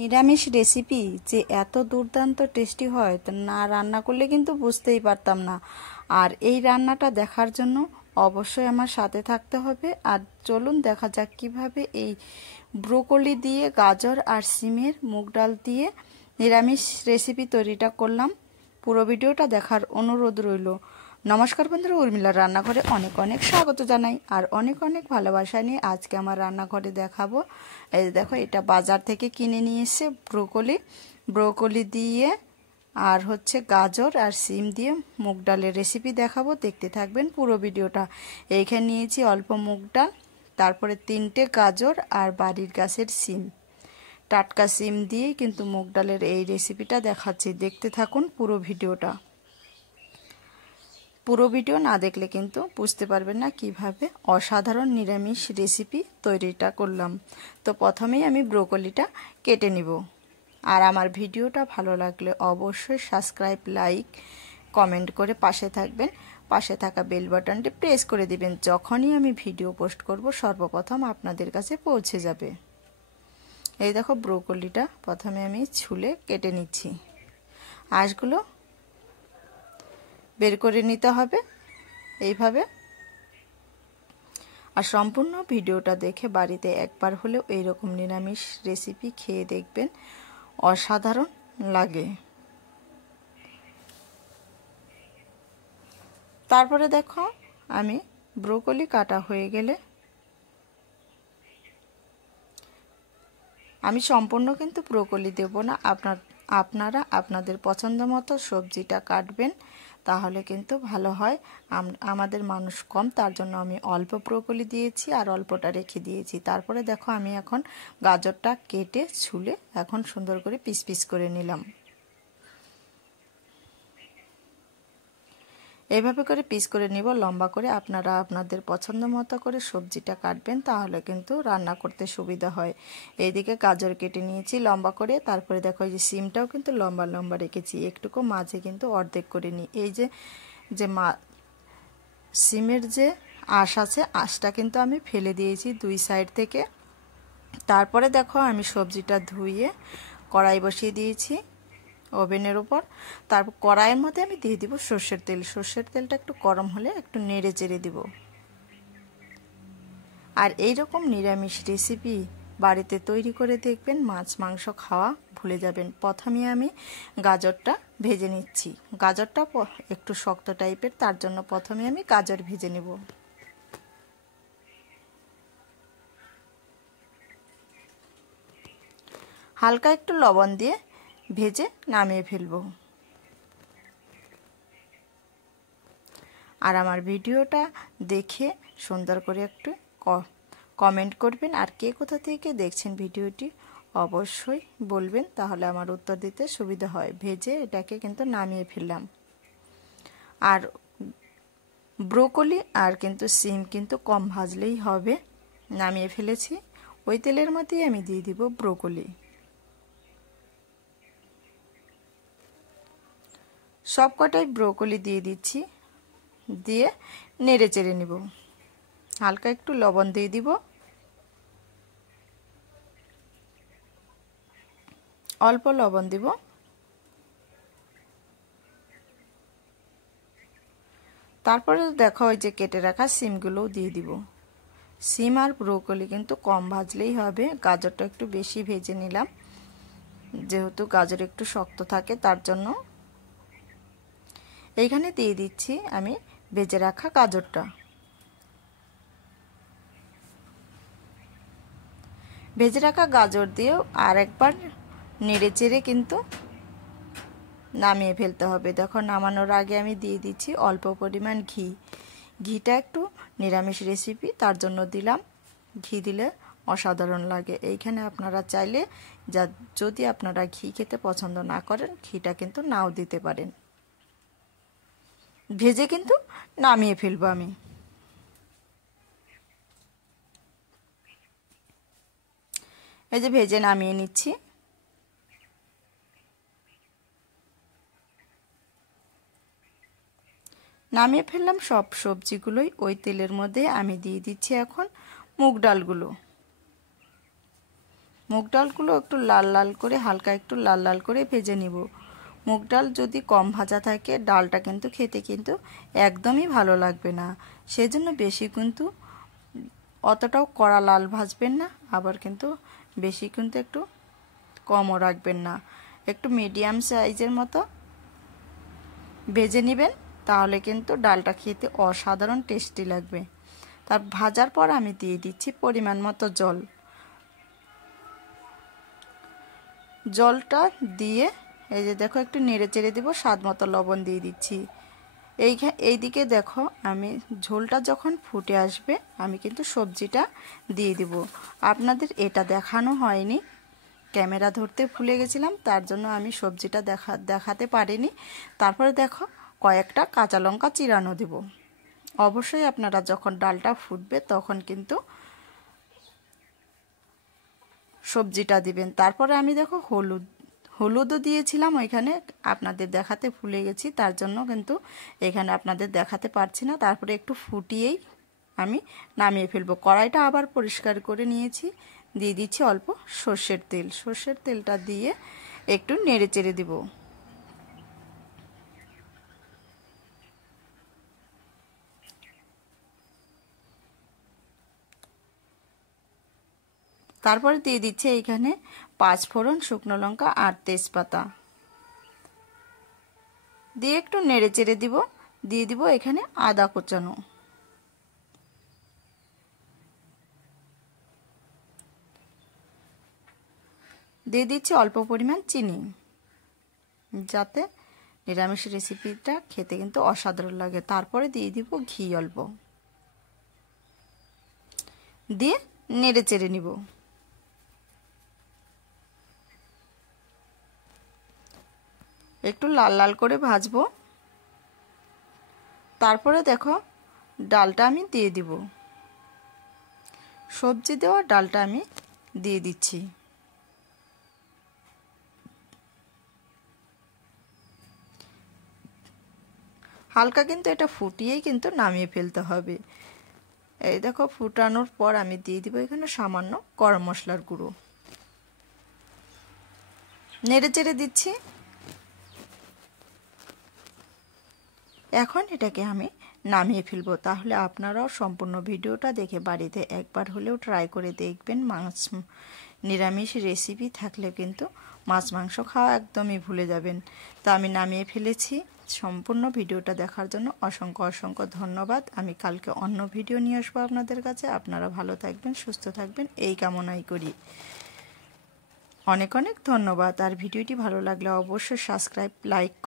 নিরামিষ রেসিপি যে এত দুর্দান্ত টেস্টি হয় তা না রান্না করলে কিন্তু বুঝতেই পারতাম না। আর এই রান্নাটা দেখার জন্য অবশ্যই আমার সাথে থাকতে হবে। আর চলুন দেখা যাক কিভাবে এই ব্রোকলি দিয়ে, গাজর আর সিমের মুগ ডাল দিয়ে নিরামিষ রেসিপি তৈরিটা করলাম। পুরো ভিডিওটা দেখার অনুরোধ রইল। নমস্কার বন্ধুরা, উর্মিলার রান্নাঘরে অনেক অনেক স্বাগত জানাই আর অনেক অনেক ভালোবাসা নিয়ে আজকে আমার রান্নাঘরে দেখাবো। এই দেখো, এটা বাজার থেকে কিনে নিয়ে এসে ব্রোকলি দিয়ে আর হচ্ছে গাজর আর সিম দিয়ে মুগ ডালের রেসিপি দেখাবো। দেখতে থাকবেন পুরো ভিডিওটা। এইখানে নিয়েছি অল্প মুগ ডাল, তারপরে 3টে গাজর আর বাড়ির গাছের সিম, টাটকা সিম দিয়ে কিন্তু মুগ ডালের এই রেসিপিটা দেখাচ্ছি। দেখতে থাকুন পুরো ভিডিওটা। পুরো ভিডিও না দেখলে কিন্তু বুঝতে পারবেন না কিভাবে অসাধারণ নিরামিষ রেসিপি তৈরিটা করলাম। তো প্রথমেই আমি ব্রোকলিটা কেটে নিব। আর আমার ভিডিওটা ভালো লাগলে অবশ্যই সাবস্ক্রাইব, লাইক, কমেন্ট করে পাশে থাকবেন। পাশে থাকা বেল বাটনটি প্রেস করে দিবেন। যখনই আমি ভিডিও পোস্ট করব সর্বপ্রথম আপনাদের কাছে পৌঁছে যাবে। এই দেখো, ব্রোকলিটা প্রথমে আমি ছুলে কেটে নিচ্ছি। আঁশগুলো বের করে নিতে হবে এইভাবে। আর সম্পূর্ণ ভিডিওটা দেখে বাড়িতে একবার হলেও এইরকম নিরামিষ রেসিপি খেয়ে দেখবেন, অসাধারণ লাগে। তারপরে দেখো, আমি ব্রোকলি কাটা হয়ে গেলে আমি সম্পূর্ণ কিন্তু ব্রোকলি দেব না। আপনারা আপনাদের পছন্দ মতো সবজিটা কাটবেন, তাহলে কিন্তু ভালো হয়। আমাদের মানুষ কম, তার জন্য আমি অল্প ব্রোকলি দিয়েছি আর অল্পটা রেখে দিয়েছি। তারপরে দেখো, আমি এখন গাজরটা কেটে ছুলে এখন সুন্দর করে পিস পিস করে নিলাম। এইভাবে করে পিস করে নিব লম্বা করে। আপনারা আপনাদের পছন্দ মতো করে সবজিটা কাটবেন, তাহলে কিন্তু রান্না করতে সুবিধা হয়। এইদিকে গাজর কেটে নিয়েছি লম্বা করে। তারপরে দেখো, এই যে সিমটাও কিন্তু লম্বা লম্বা রেখেছি, একটুকু মাঝে কিন্তু অর্ধেক করে নিই। এই যে সিমের যে আঁশ আছে, আঁশটা কিন্তু আমি ফেলে দিয়েছি 2 সাইড থেকে। তারপরে দেখো, আমি সবজিটা ধুয়ে কড়াই বসিয়ে দিয়েছি ওভেনের উপর। তারপর কড়াইয়ের মধ্যে আমি দিয়ে দিব সর্ষের তেল। সর্ষের তেলটা একটু গরম হলে একটু নেড়ে চেড়ে দিব। আর এইরকম নিরামিষ রেসিপি বাড়িতে তৈরি করে দেখবেন, মাছ মাংস খাওয়া ভুলে যাবেন। প্রথমে আমি গাজরটা ভেজে নিচ্ছি। গাজরটা একটু শক্ত টাইপের, তার জন্য প্রথমে আমি গাজর ভেজে নেব। হালকা একটু লবণ দিয়ে ভেজে নামিয়ে ফেলবো। আর আমার ভিডিওটা দেখে সুন্দর করে একটু কমেন্ট করবেন। আর কে কোথা থেকে দেখছেন ভিডিওটি অবশ্যই বলবেন, তাহলে আমার উত্তর দিতে সুবিধা হয়। ভেজে এটাকে কিন্তু নামিয়ে ফেললাম। আর ব্রোকলি আর কিন্তু সিম কিন্তু কম ভাজলেই হবে। নামিয়ে ফেলেছি। ওই তেলের মধ্যেই আমি দিয়ে দিব ব্রোকলি। সব কটাই ব্রোকলি দিয়ে দিচ্ছি, দিয়ে নেড়ে চেড়ে নিব। হালকা একটু লবণ দিয়ে দিব, অল্প লবণ দিব। তারপরে দেখো, ওই যে কেটে রাখা সিমগুলোও দিয়ে দিব। সিম আর ব্রোকলি কিন্তু কম ভাজলেই হবে। গাজরটা একটু বেশি ভেজে নিলাম, যেহেতু গাজর একটু শক্ত থাকে তার জন্য। এইখানে দিয়ে দিচ্ছি আমি ভেজে রাখা গাজরটা। ভেজে রাখা গাজর দিয়েও আর একবার নেড়ে চেড়ে কিন্তু নামিয়ে ফেলতে হবে। দেখো, নামানোর আগে আমি দিয়ে দিচ্ছি অল্প পরিমাণ ঘি। ঘিটা একটু নিরামিষ রেসিপি, তার জন্য দিলাম। ঘি দিলে অসাধারণ লাগে। এইখানে আপনারা চাইলে যদি আপনারা ঘি খেতে পছন্দ না করেন, ঘিটা কিন্তু নাও দিতে পারেন। ভেজে কিন্তু নামিয়ে ফেলবো আমি। এই যে ভেজে নামিয়ে নিচ্ছি। নামিয়ে ফেললাম সব সবজিগুলোই। ওই তেলের মধ্যে আমি দিয়ে দিচ্ছি এখন মুগ ডালগুলো। মুগ ডালগুলো একটু লাল লাল করে, হালকা একটু লাল লাল করে ভেজে নিব। মুগ ডাল যদি কম ভাজা থাকে ডালটা কিন্তু খেতে কিন্তু একদমই ভালো লাগবে না। সেজন্য বেশি কিন্তু অতটাও কড়া লাল ভাজবেন না, আবার কিন্তু বেশি কিন্তু একটু কমও রাখবেন না। একটু মিডিয়াম সাইজের মতো ভেজে নেবেন, তাহলে কিন্তু ডালটা খেতে অসাধারণ টেস্টি লাগবে। তার ভাজার পর আমি দিয়ে দিচ্ছি পরিমাণ মতো জল। জলটা দিয়ে এই যে দেখো একটু নেড়ে চেড়ে দিব, স্বাদ মতো লবণ দিয়ে দিচ্ছি। এইদিকে দেখো আমি ঝোলটা যখন ফুটে আসবে আমি কিন্তু সবজিটা দিয়ে দিব। আপনাদের এটা দেখানো হয়নি, ক্যামেরা ধরতে ভুলে গেছিলাম, তার জন্য আমি সবজিটা দেখাতে পারিনি। তারপরে দেখো কয়েকটা কাঁচা লঙ্কা চিরানো দেব। অবশ্যই আপনারা যখন ডালটা ফুটবে তখন কিন্তু সবজিটা দিবেন। তারপরে আমি দেখো হলুদও দিয়েছিলাম ওইখানে, আপনাদের দেখাতে ভুলে গেছি, তার জন্য কিন্তু এখানে আপনাদের দেখাতে পারছি না। তারপরে একটু ফুটিয়েই আমি নামিয়ে ফেলবো। কড়াইটা আবার পরিষ্কার করে নিয়েছি, দিয়ে দিচ্ছি অল্প সর্ষের তেল। সর্ষের তেলটা দিয়ে একটু নেড়ে চেড়ে দিব। তারপরে দিয়ে দিচ্ছে এইখানে 5 ফোড়ন, শুকনো লঙ্কা আর তেজপাতা দিয়ে একটু নেড়ে চেড়ে দিব। দিয়ে দিব এখানে আদা কোচানো, দিয়ে দিচ্ছি অল্প পরিমাণ চিনি, যাতে নিরামিষ রেসিপিটা খেতে কিন্তু অসাধারণ লাগে। তারপরে দিয়ে দিব ঘি অল্প, দিয়ে নেড়ে চেড়ে নিব। একটু লাল লাল করে ভাজবো। তারপরে দেখো ডালটা আমি দিয়ে দিব, সবজি দেওয়া ডালটা আমি দিয়ে দিচ্ছি। হালকা কিন্তু এটা ফুটিয়েই কিন্তু নামিয়ে ফেলতে হবে। এই দেখো ফুটানোর পর আমি দিয়ে দিব এখানে সামান্য গরম মশলার গুঁড়ো, নেড়ে চেড়ে দিচ্ছি। এখন এটাকে আমি নামিয়ে ফেলবো। তাহলে আপনারাও সম্পূর্ণ ভিডিওটা দেখে বাড়িতে একবার হলেও ট্রাই করে দেখবেন। নিরামিষ রেসিপি থাকলে কিন্তু মাছ মাংস খাওয়া একদমই ভুলে যাবেন। তা আমি নামিয়ে ফেলেছি। সম্পূর্ণ ভিডিওটা দেখার জন্য অসংখ্য অসংখ্য ধন্যবাদ। আমি কালকে অন্য ভিডিও নিয়ে আসবো আপনাদের কাছে। আপনারা ভালো থাকবেন, সুস্থ থাকবেন এই কামনাই করি। অনেক অনেক ধন্যবাদ। আর ভিডিওটি ভালো লাগলে অবশ্যই সাবস্ক্রাইব, লাইক